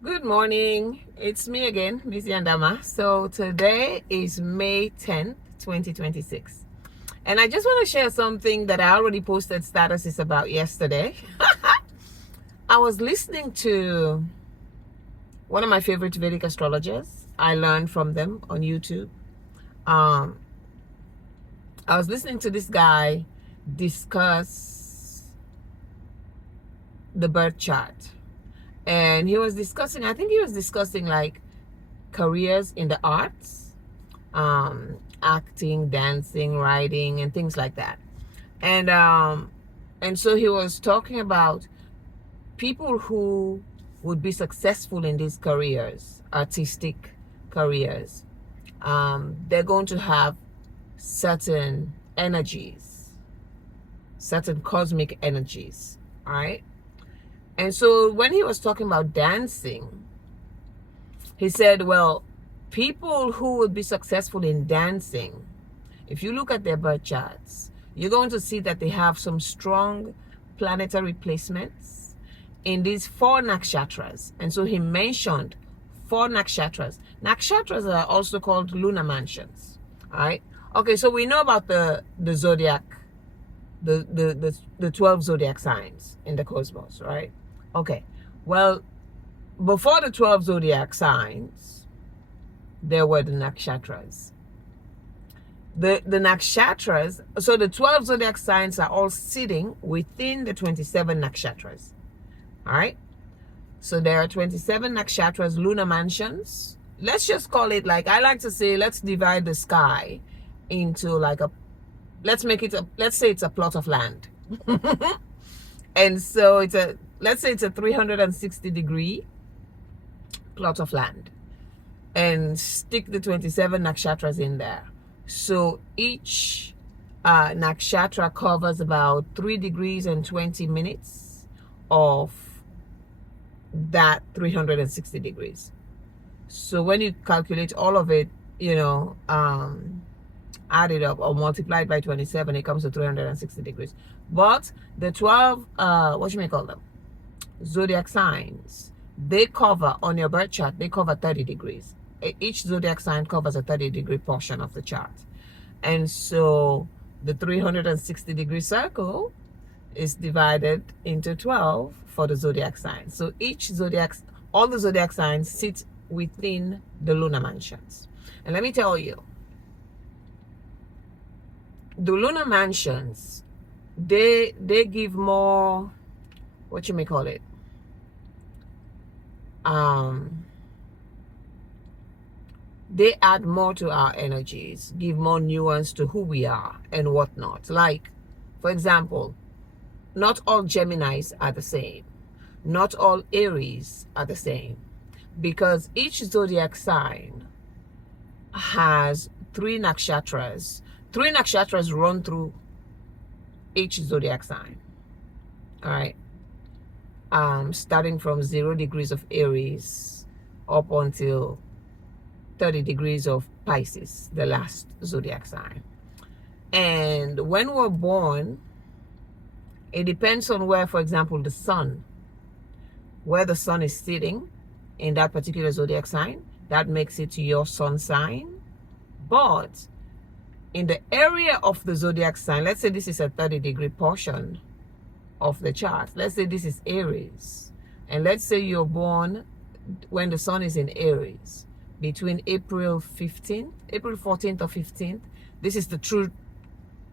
Good morning. It's me again, Miss Yandama. So today is May 10th, 2026. And I just want to share something that I already posted statuses about yesterday. I was listening to one of my favorite Vedic astrologers. I learned from them on YouTube. Um, I was listening to this guy discuss the birth chart. And I think he was discussing like careers in the arts, acting, dancing, writing, and things like that. And so he was talking about people who would be successful in these careers, artistic careers. They're going to have certain energies, certain cosmic energies, all right? And so when he was talking about dancing, he said, well, people who would be successful in dancing, if you look at their birth charts, you're going to see that they have some strong planetary placements in these four nakshatras. And so he mentioned four nakshatras. Nakshatras are also called lunar mansions. All right. Okay, so we know about the zodiac, the 12 zodiac signs in the cosmos, right? Okay. Well, before the 12 zodiac signs, there were the nakshatras. The nakshatras, so the 12 zodiac signs are all sitting within the 27 nakshatras. All right? So there are 27 nakshatras, lunar mansions. Let's just call it, like I like to say, let's divide the sky into like let's say it's a plot of land. And so let's say it's a 360-degree plot of land, and stick the 27 nakshatras in there. So each nakshatra covers about 3 degrees and 20 minutes of that 360 degrees. So when you calculate all of it, add it up or multiply it by 27, it comes to 360 degrees. But the 12, what you may call them, zodiac signs, they cover, on your birth chart, they cover 30 degrees. Each zodiac sign covers a 30-degree portion of the chart. And so the 360-degree circle is divided into 12 for the zodiac signs. So all the zodiac signs sit within the lunar mansions. And let me tell you, the lunar mansions, they give more, what you may call it, they add more to our energies, give more nuance to who we are and whatnot. Like, for example, not all Geminis are the same. Not all Aries are the same, because each zodiac sign has 3 nakshatras. 3 nakshatras run through each zodiac sign. All right. Starting from 0 degrees of Aries up until 30 degrees of Pisces, the last zodiac sign. And when we're born, it depends on where, for example, where the sun is sitting in that particular zodiac sign, that makes it your sun sign. But in the area of the zodiac sign, let's say this is a 30-degree portion of the chart. Let's say this is Aries. And let's say you're born when the sun is in Aries, between April 14th or 15th. This is the true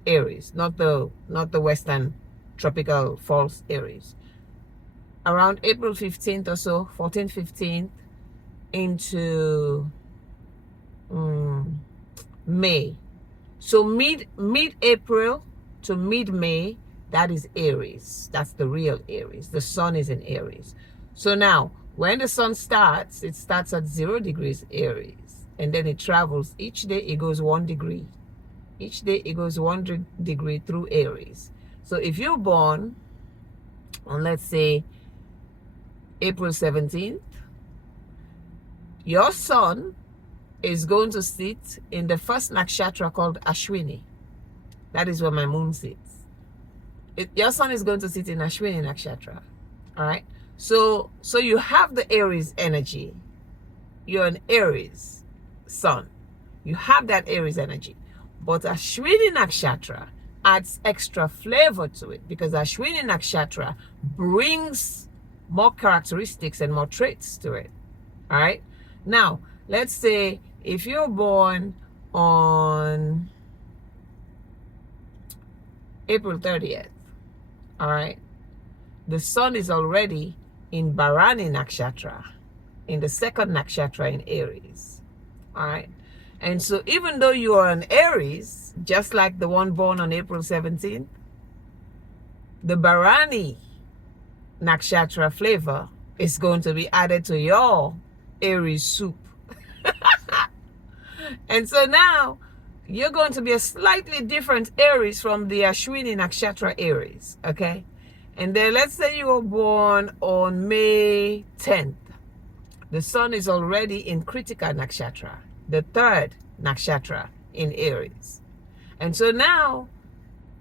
Aries, not the Western tropical false Aries. Around April 15th or so, 14th, 15th, into May. So mid-April to mid-May, that is Aries. That's the real Aries. The sun is in Aries. So now, when the sun starts, it starts at 0 degrees Aries. And then it travels. Each day it goes 1 degree. Each day it goes 1 degree through Aries. So if you're born on, let's say, April 17th, your sun is going to sit in the first nakshatra called Ashwini. That is where my moon sits. Your sun is going to sit in Ashwini nakshatra. All right. So you have the Aries energy. You're an Aries sun. You have that Aries energy. But Ashwini Nakshatra adds extra flavor to it, because Ashwini Nakshatra brings more characteristics and more traits to it. All right. Now, let's say if you're born on April 30th, all right, the sun is already in Bharani Nakshatra, in the second nakshatra in Aries. All right. And so even though you are an Aries, just like the one born on April 17th, the Bharani nakshatra flavor is going to be added to your Aries soup. And so now you're going to be a slightly different Aries from the Ashwini nakshatra Aries. Okay. And then let's say you were born on May 10th. The sun is already in Kritika nakshatra, the third nakshatra in Aries. And so now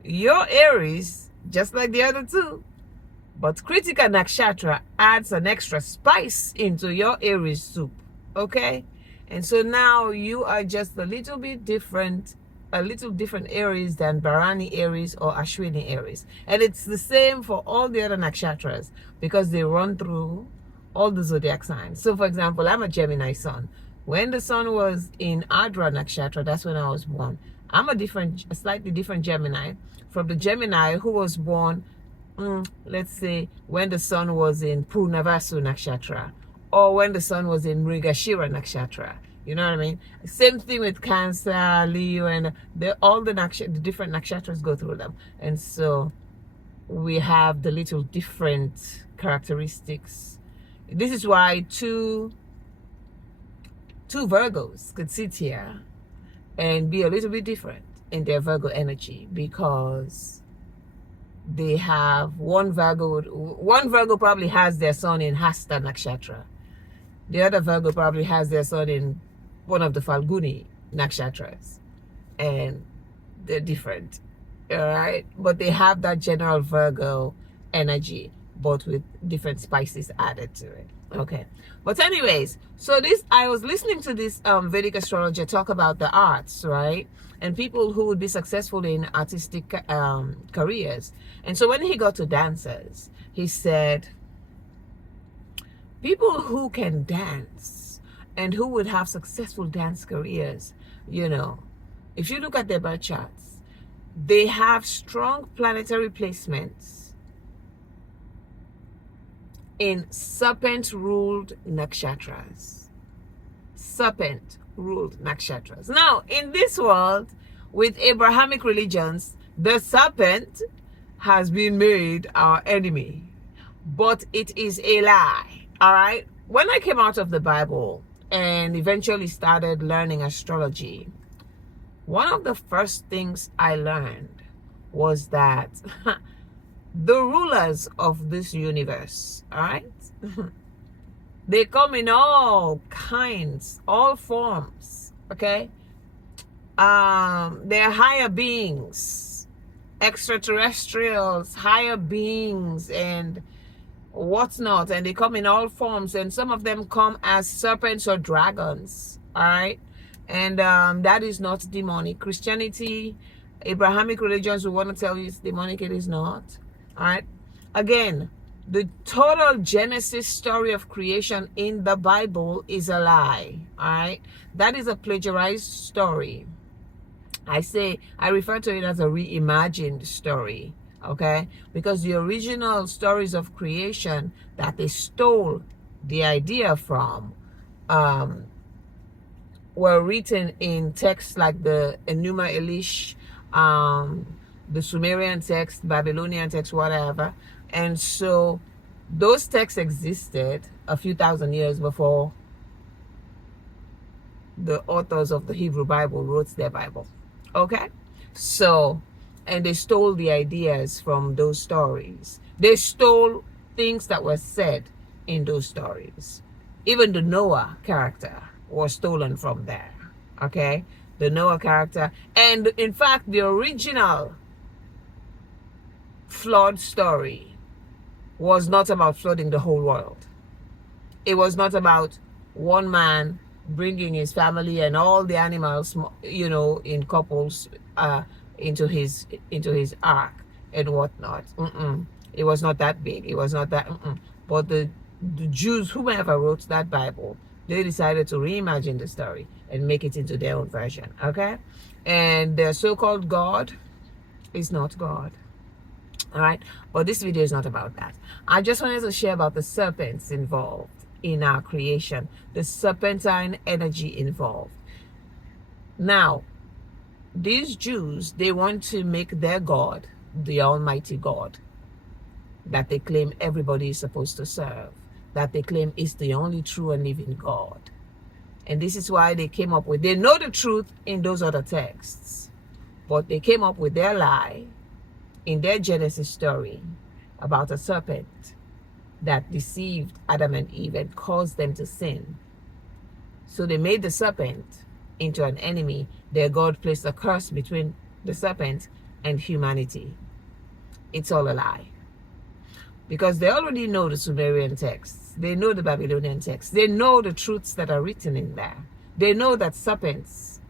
your Aries, just like the other two, but Kritika nakshatra adds an extra spice into your Aries soup. Okay? And so now you are just a little different Aries than Bharani Aries or Ashwini Aries. And it's the same for all the other nakshatras, because they run through all the zodiac signs. So for example, I'm a Gemini sun. When the sun was in Adra nakshatra, that's when I was born. I'm a slightly different Gemini from the Gemini who was born, let's say, when the sun was in Purnavasu nakshatra, or when the sun was in Mrigashira nakshatra. You know what I mean? Same thing with Cancer, Leo, and all the different nakshatras go through them. And so we have the little different characteristics. This is why two Virgos could sit here and be a little bit different in their Virgo energy, because they have one Virgo probably has their sun in Hasta nakshatra. The other Virgo probably has their sun in one of the Falguni nakshatras, and they're different. All right, but they have that general Virgo energy, but with different spices added to it. Okay, but anyways, so I was listening to this Vedic astrologer talk about the arts, right, and people who would be successful in artistic careers. And so when he got to dancers, he said people who can dance and who would have successful dance careers, you know, if you look at their birth charts, they have strong planetary placements in serpent-ruled nakshatras. Serpent-ruled nakshatras. Now, in this world, with Abrahamic religions, the serpent has been made our enemy. But it is a lie. All right? When I came out of the Bible and eventually started learning astrology, one of the first things I learned was that the rulers of this universe, all right, they come in all kinds, all forms, okay? They're higher beings, extraterrestrials, higher beings, and what's not, and they come in all forms, and some of them come as serpents or dragons, all right? And that is not demonic. Christianity, Abrahamic religions, we want to tell you it's demonic. It is not. All right. Again, the total Genesis story of creation in the Bible is a lie. All right. That is a plagiarized story. I refer to it as a reimagined story. Okay. Because the original stories of creation that they stole the idea from were written in texts like the Enuma Elish, the Sumerian text, Babylonian text, whatever. And so those texts existed a few thousand years before the authors of the Hebrew Bible wrote their Bible. Okay? So, and they stole the ideas from those stories. They stole things that were said in those stories. Even the Noah character was stolen from there. Okay? The Noah character. And in fact, the original flood story was not about flooding the whole world. It was not about one man bringing his family and all the animals, in couples, into his ark and whatnot. It was not that big. It was not that. But the Jews, whoever wrote that Bible, they decided to reimagine the story and make it into their own version. Okay, and the so-called God is not God. All right, but this video is not about that. I just wanted to share about the serpents involved in our creation, the serpentine energy involved. Now, these Jews, they want to make their God the Almighty God that they claim everybody is supposed to serve, that they claim is the only true and living God. And this is why they came up with, they know the truth in those other texts, but they came up with their lie in their Genesis story about a serpent that deceived Adam and Eve and caused them to sin. So they made the serpent into an enemy. Their God placed a curse between the serpent and humanity. It's all a lie. Because they already know the Sumerian texts. They know the Babylonian texts. They know the truths that are written in there. They know that serpents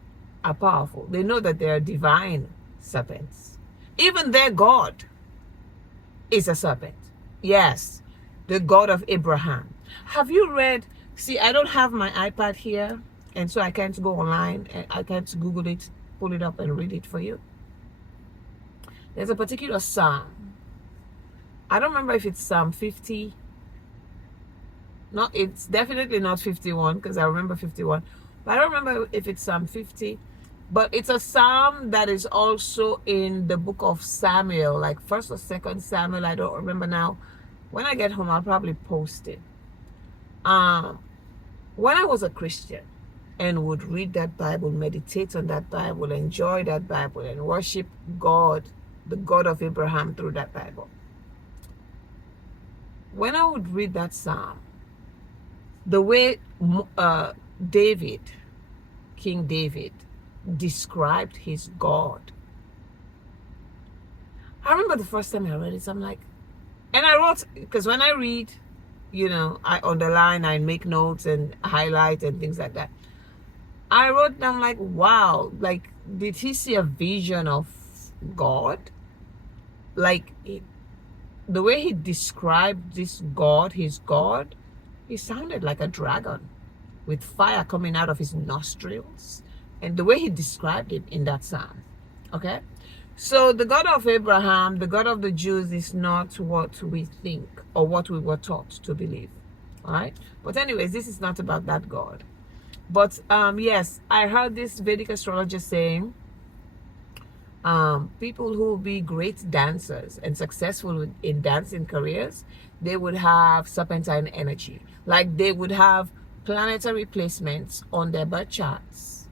are powerful. They know that they are divine serpents. Even their God is a serpent. Yes, the God of Abraham. Have you read? See, I don't have my iPad here, and so I can't go online. I can't Google it, pull it up, and read it for you. There's a particular psalm. I don't remember if it's Psalm 50. No, it's definitely not 51, because I remember 51. But I don't remember if it's Psalm 50. But it's a psalm that is also in the book of Samuel, like 1st or 2nd Samuel. I don't remember now. When I get home, I'll probably post it. When I was a Christian and would read that Bible, meditate on that Bible, enjoy that Bible, and worship God, the God of Abraham, through that Bible. When I would read that psalm, the way David, King David, described his God. I remember the first time I read it, I'm like, and I wrote, because when I read, I underline, I make notes and highlight and things like that. I wrote down like, wow, like, did he see a vision of God? Like, the way he described this God, his God, he sounded like a dragon with fire coming out of his nostrils. And the way he described it in that psalm. Okay? So the God of Abraham, the God of the Jews, is not what we think or what we were taught to believe. All right? But anyways, this is not about that God. But yes, I heard this Vedic astrologer saying people who will be great dancers and successful in dancing careers, they would have serpentine energy. Like they would have planetary placements on their birth charts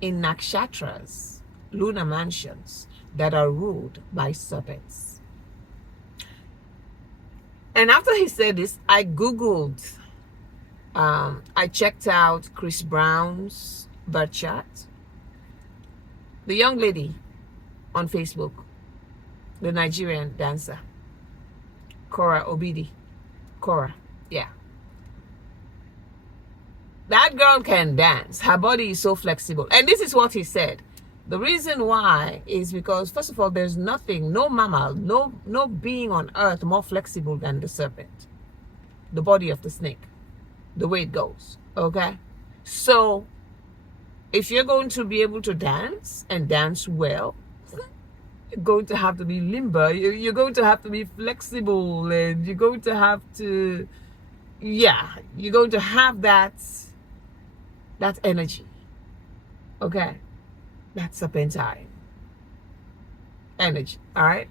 in nakshatras, lunar mansions that are ruled by serpents. And after he said this, I Googled, I checked out Chris Brown's birth chart. The young lady on Facebook, the Nigerian dancer, Cora Obidi. Cora, yeah. That girl can dance. Her body is so flexible. And this is what he said. The reason why is because, first of all, there's nothing, no mammal, no being on earth more flexible than the serpent. The body of the snake. The way it goes. Okay? So, if you're going to be able to dance and dance well, you're going to have to be limber. You're going to have to be flexible. And you're going to have to, you're going to have that energy. Okay? That's serpentine energy. All right?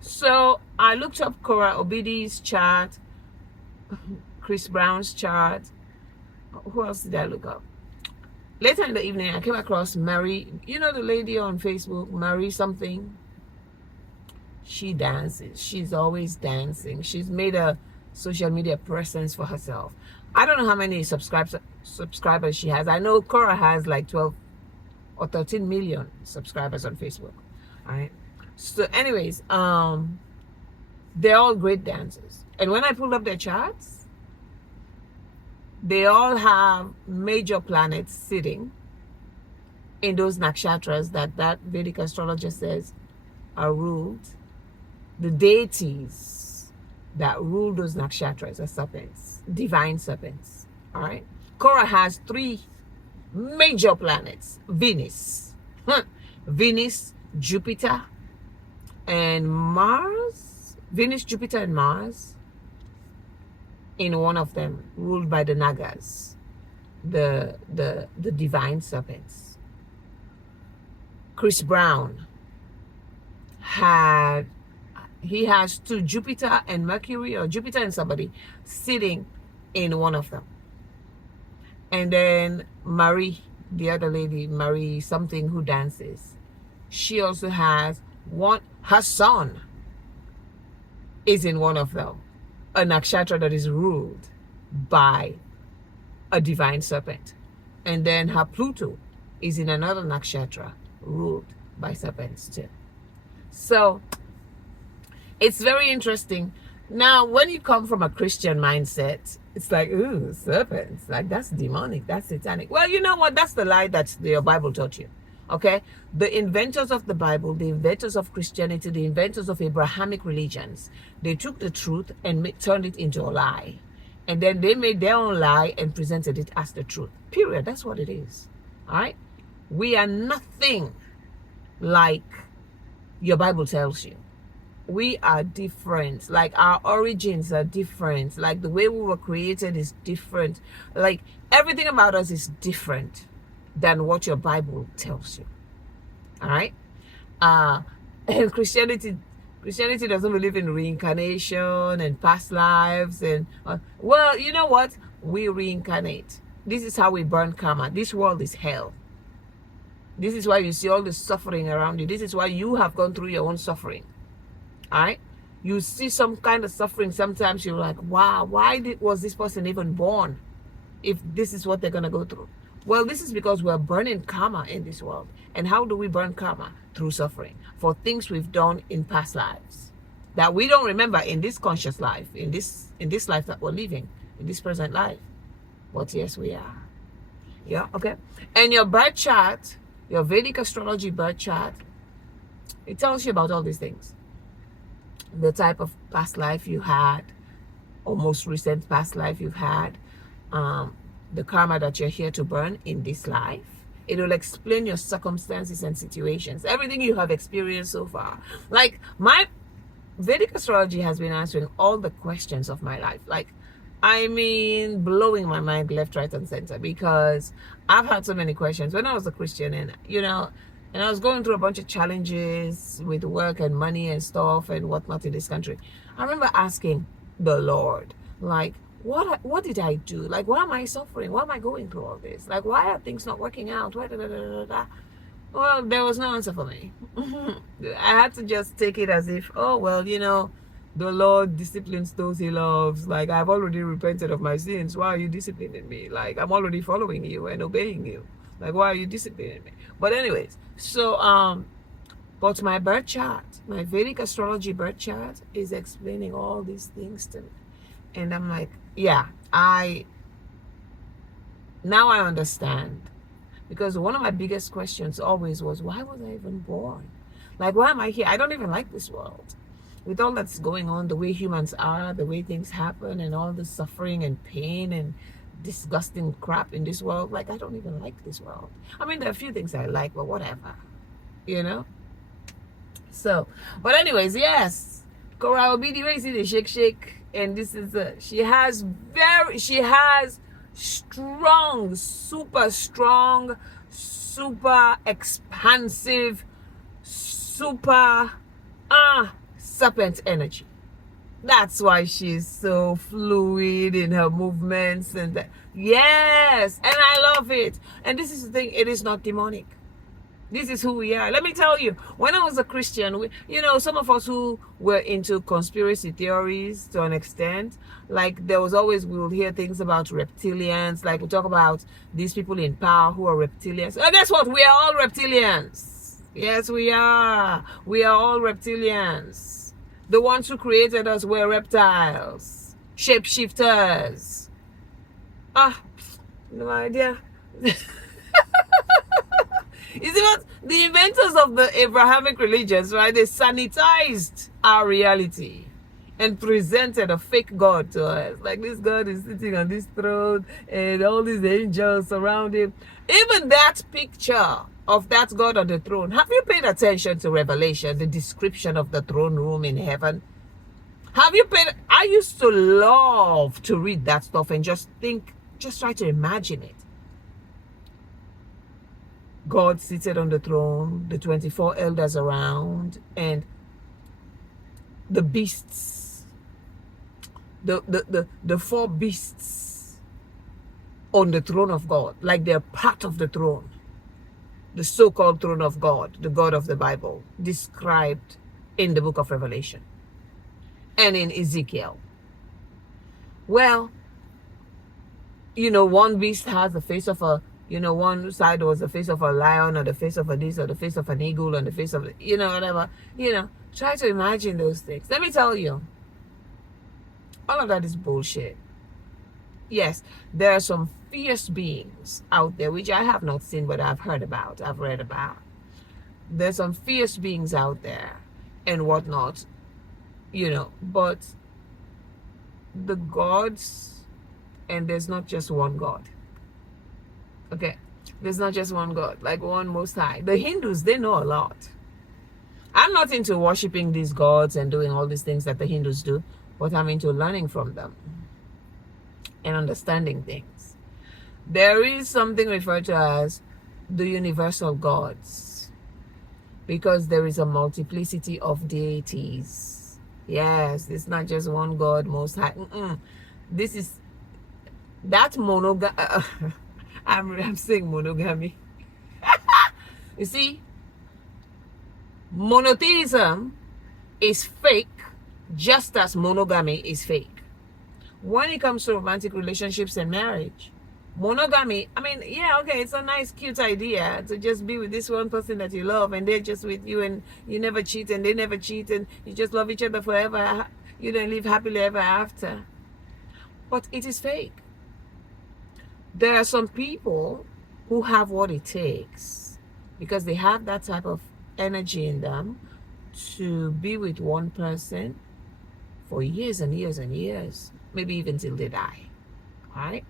So I looked up Cora Obidi's chart, Chris Brown's chart. Who else did I look up? Later in the evening, I came across Mary. You know the lady on Facebook, Mary something? She dances. She's always dancing. She's made a social media presence for herself. I don't know how many subscribers she has. I know Cora has like 12 or 13 million subscribers on Facebook. All right. So anyways, they're all great dancers. And when I pulled up their charts, they all have major planets sitting in those nakshatras that Vedic astrologer says are ruled. The deities that rule those nakshatras are serpents, divine serpents. All right. Korra has 3 major planets: Venus, Venus, Jupiter, and Mars. Venus, Jupiter, and Mars. In one of them, ruled by the Nagas, the divine serpents. Chris Brown has 2, Jupiter and Mercury, or Jupiter and somebody, sitting in one of them. And then Marie, the other lady, Marie something, who dances, she also has one. Her son is in one of them, a nakshatra that is ruled by a divine serpent. And then her Pluto is in another nakshatra ruled by serpents too. So it's very interesting. Now, when you come from a Christian mindset, it's like, ooh, serpents, like that's demonic, that's satanic. Well, you know what? That's the lie that your Bible taught you. Okay? The inventors of the Bible, the inventors of Christianity, the inventors of Abrahamic religions, they took the truth and turned it into a lie. And then they made their own lie and presented it as the truth. Period. That's what it is. All right? We are nothing like your Bible tells you. We are different. Like, our origins are different. Like, the way we were created is different. Like, everything about us is different than what your Bible tells you. All right? And Christianity doesn't believe in reincarnation and past lives. And well, you know what? We reincarnate. This is how we burn karma. This world is hell. This is why you see all the suffering around you. This is why you have gone through your own suffering. All right? You see some kind of suffering. Sometimes you're like, wow, why was this person even born if this is what they're going to go through? Well, this is because we're burning karma in this world. And how do we burn karma? Through suffering for things we've done in past lives that we don't remember in this conscious life, in this life that we're living, in this present life. But yes, we are. Yeah, okay. And your birth chart, your Vedic astrology birth chart, it tells you about all these things. The type of past life you had, or most recent past life you've had, the karma that you're here to burn in this life. It will explain your circumstances and situations, everything you have experienced so far. Like, my Vedic astrology has been answering all the questions of my life. Like, I mean, blowing my mind left, right, and center, because I've had so many questions when I was a Christian, and and I was going through a bunch of challenges with work and money and stuff and whatnot in this country. I remember asking the Lord, like, what did I do? Like, why am I suffering? Why am I going through all this? Like, why are things not working out? Why Well, there was no answer for me. I had to just take it as if, oh, well, the Lord disciplines those he loves. Like, I've already repented of my sins. Why are you disciplining me? Like, I'm already following you and obeying you. Like, why are you disciplining me? But anyways, so, but my birth chart, my Vedic astrology birth chart is explaining all these things to me. And I'm like, yeah, now I understand. Because one of my biggest questions always was, why was I even born? Like, why am I here? I don't even like this world. With all that's going on, the way humans are, the way things happen, and all the suffering and pain and disgusting crap in this world, like, I don't even like this world. I mean, there are a few things I like, but whatever, So, but anyways, yes, Korra Obidi, where you see the shake, and this is she has strong, super expansive, super serpent energy. That's why she's so fluid in her movements, and yes, and I love it. And this is the thing, it is not demonic. This is who we are. Let me tell you, when I was a Christian, some of us who were into conspiracy theories to an extent, like, there was always, we will hear things about reptilians. Like, we talk about these people in power who are reptilians. And guess what? We are all reptilians. Yes, we are. We are all reptilians. The ones who created us were reptiles, shapeshifters. Ah, no idea. You see what? The inventors of the Abrahamic religions, right? They sanitized our reality and presented a fake God to us. Like this God is sitting on this throne and all these angels surround him. Even that picture of that God on the throne. Have you paid attention to Revelation, the description of the throne room in heaven? Have you paid? I used to love to read that stuff and just try to imagine it. God seated on the throne, the 24 elders around, and the beasts, the four beasts on the throne of God, like they're part of the throne, the so-called throne of God, the God of the Bible, described in the book of Revelation and in Ezekiel. Well, one beast has the face of a, one side was the face of a lion, or the face of a this, or the face of an eagle, and the face of, whatever. Try to imagine those things. Let me tell you, all of that is bullshit. Yes, there are some fierce beings out there, which I have not seen, but I've heard about, I've read about. There's some fierce beings out there and whatnot, but the gods, and there's not just one God. Okay, there's not just one God, like one Most High. The Hindus, they know a lot. I'm not into worshiping these gods and doing all these things that the Hindus do, but I'm into learning from them and understanding things. There is something referred to as the universal gods, because there is a multiplicity of deities. Yes, it's not just one God, Most High. This is that monogamy. I'm saying monogamy. You see, monotheism is fake, just as monogamy is fake. When it comes to romantic relationships and marriage, monogamy, yeah, okay, it's a nice, cute idea to just be with this one person that you love, and they're just with you, and you never cheat, and they never cheat, and you just love each other forever, live happily ever after. But it is fake. There are some people who have what it takes, because they have that type of energy in them, to be with one person for years and years and years, maybe even till they die. All right?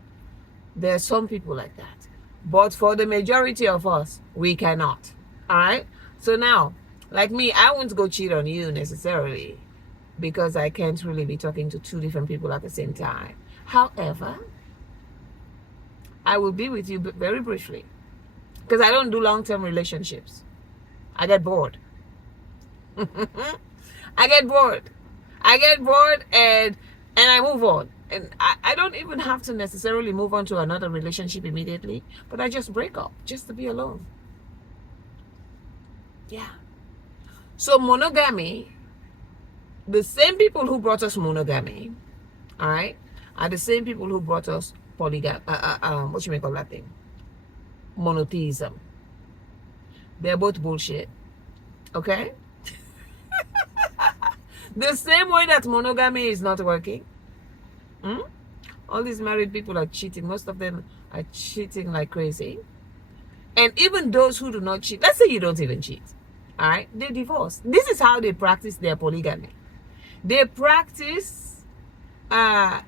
There are some people like that. But for the majority of us, we cannot. All right? So now, like me, I won't go cheat on you necessarily, because I can't really be talking to two different people at the same time. However, I will be with you very briefly, because I don't do long-term relationships. I get bored. I get bored and I move on. And I don't even have to necessarily move on to another relationship immediately, but I just break up just to be alone. Yeah. So monogamy, the same people who brought us monogamy, all right, are the same people who brought us polygamy, what you may call that thing? Monotheism. They're both bullshit. Okay? The same way that monogamy is not working. All these married people are cheating. Most of them are cheating like crazy. And even those who do not cheat, let's say you don't even cheat, all right, they divorce. This is how they practice their polygamy. They practice temporary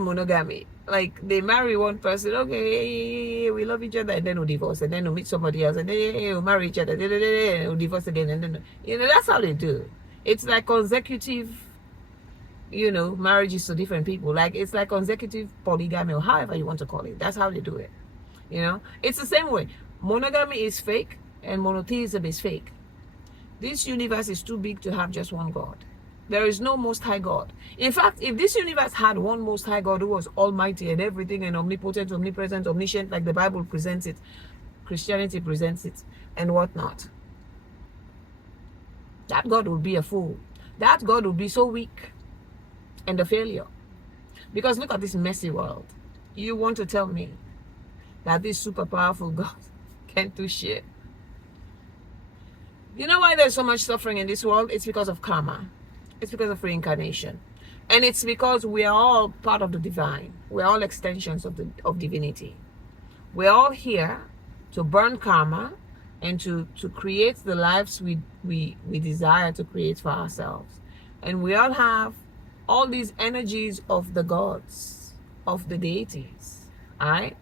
monogamy. Like, they marry one person, okay, we love each other, and then we divorce, and then we meet somebody else, and then we marry each other, and we divorce again, and then, that's how they do. It's like consecutive, marriages to different people. Like, it's like consecutive polygamy, or however you want to call it. That's how they do it. It's the same way. Monogamy is fake, and monotheism is fake. This universe is too big to have just one God. There is no Most High God. In fact, if this universe had one Most High God who was almighty and everything, and omnipotent, omnipresent, omniscient, like the Bible presents it, Christianity presents it, and whatnot, that God would be a fool. That God would be so weak and a failure. Because look at this messy world. You want to tell me that this super powerful God can't do shit? You know why there's so much suffering in this world? It's because of karma. It's because of reincarnation. And it's because we are all part of the divine. We're all extensions of divinity. We're all here to burn karma and to create the lives we desire to create for ourselves. And we all have all these energies of the gods, of the deities. All right?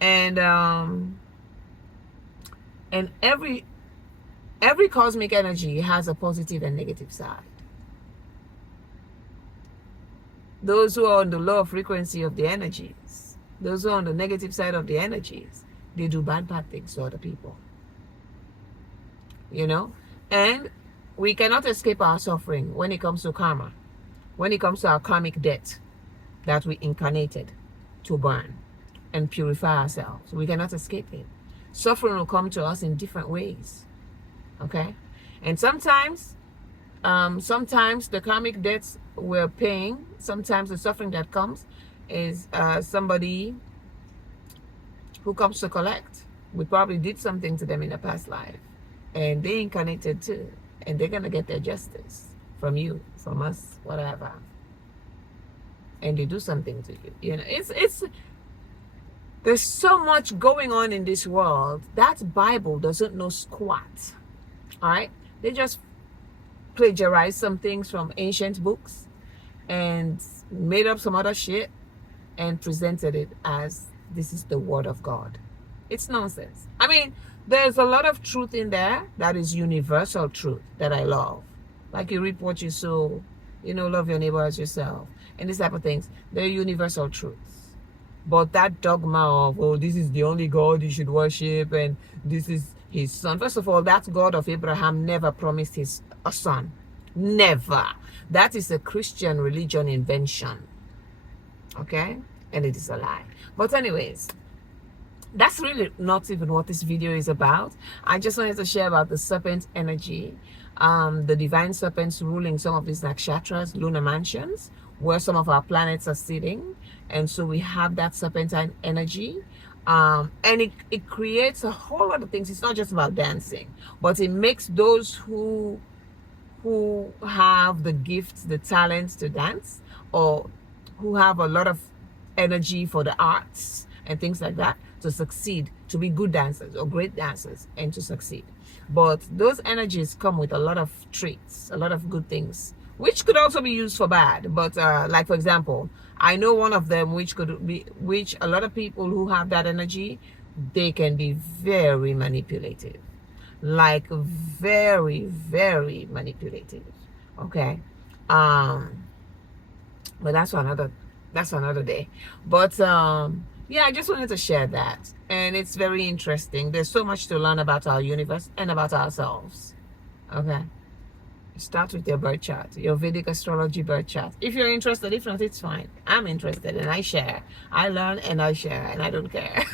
And every cosmic energy has a positive and negative side. Those who are on the lower frequency of the energies, those who are on the negative side of the energies, they do bad things to other people. You know? And we cannot escape our suffering when it comes to karma, when it comes to our karmic debt that we incarnated to burn and purify ourselves. We cannot escape it. Suffering will come to us in different ways. Okay? And sometimes the karmic debts we're paying, sometimes the suffering that comes is somebody who comes to collect. We probably did something to them in a past life, and they incarnated too, and they're gonna get their justice from you, from us, whatever. And they do something to you. You know, it's there's so much going on in this world. That Bible doesn't know squat. All right, they just plagiarized some things from ancient books and made up some other shit and presented it as this is the word of God. It's nonsense. I mean, there's a lot of truth in there that is universal truth that I love. Like you reap what you sow, you know, love your neighbor as yourself, and these type of things. They're universal truths. But that dogma of, oh, this is the only God you should worship and this is his son. First of all, that God of Abraham never promised a son. Never. That is a Christian religion invention. Okay? And it is a lie. But anyways, that's really not even what this video is about. I just wanted to share about the serpent energy, the divine serpents ruling some of these nakshatras, lunar mansions, where some of our planets are sitting. And so we have that serpentine energy. And it creates a whole lot of things. It's not just about dancing, but it makes those who have the gifts, the talents to dance, or who have a lot of energy for the arts and things like that, to succeed, to be good dancers or great dancers, and to succeed. But those energies come with a lot of traits, a lot of good things, which could also be used for bad. But like, for example, I know one of them which a lot of people who have that energy, they can be very manipulative. Like very, very manipulative. Okay. But that's another day. But yeah, I just wanted to share that. And it's very interesting. There's so much to learn about our universe and about ourselves. Okay. Start with your birth chart, your Vedic astrology birth chart. If you're interested, if not, it's fine. I'm interested and I share. I learn and I share and I don't care.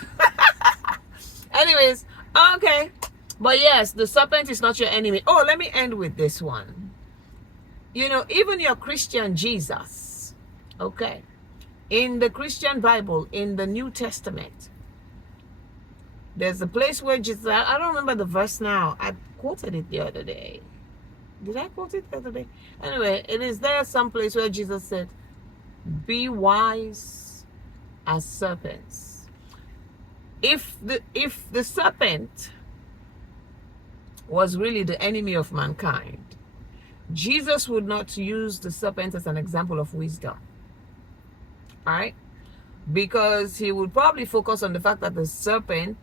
Anyways, okay. But yes, the serpent is not your enemy. Oh, let me end with this one. You know, even your Christian Jesus, okay, in the Christian Bible, in the New Testament, there's a place where Jesus, I don't remember the verse now. I quoted it the other day. Did I quote it the other day? Anyway, it is there someplace where Jesus said, be wise as serpents. If the serpent was really the enemy of mankind, Jesus would not use the serpent as an example of wisdom. All right? Because he would probably focus on the fact that the serpent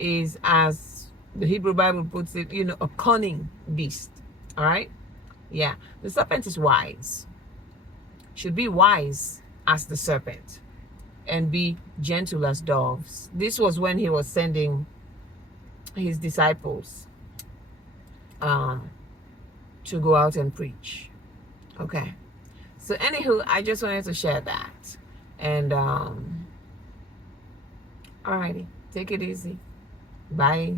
is, as the Hebrew Bible puts it, you know, a cunning beast. All right? Yeah. The serpent is wise. Should be wise as the serpent and be gentle as doves. This was when he was sending his disciples to go out and preach. Okay. So anywho, I just wanted to share that. And alrighty. Take it easy. Bye.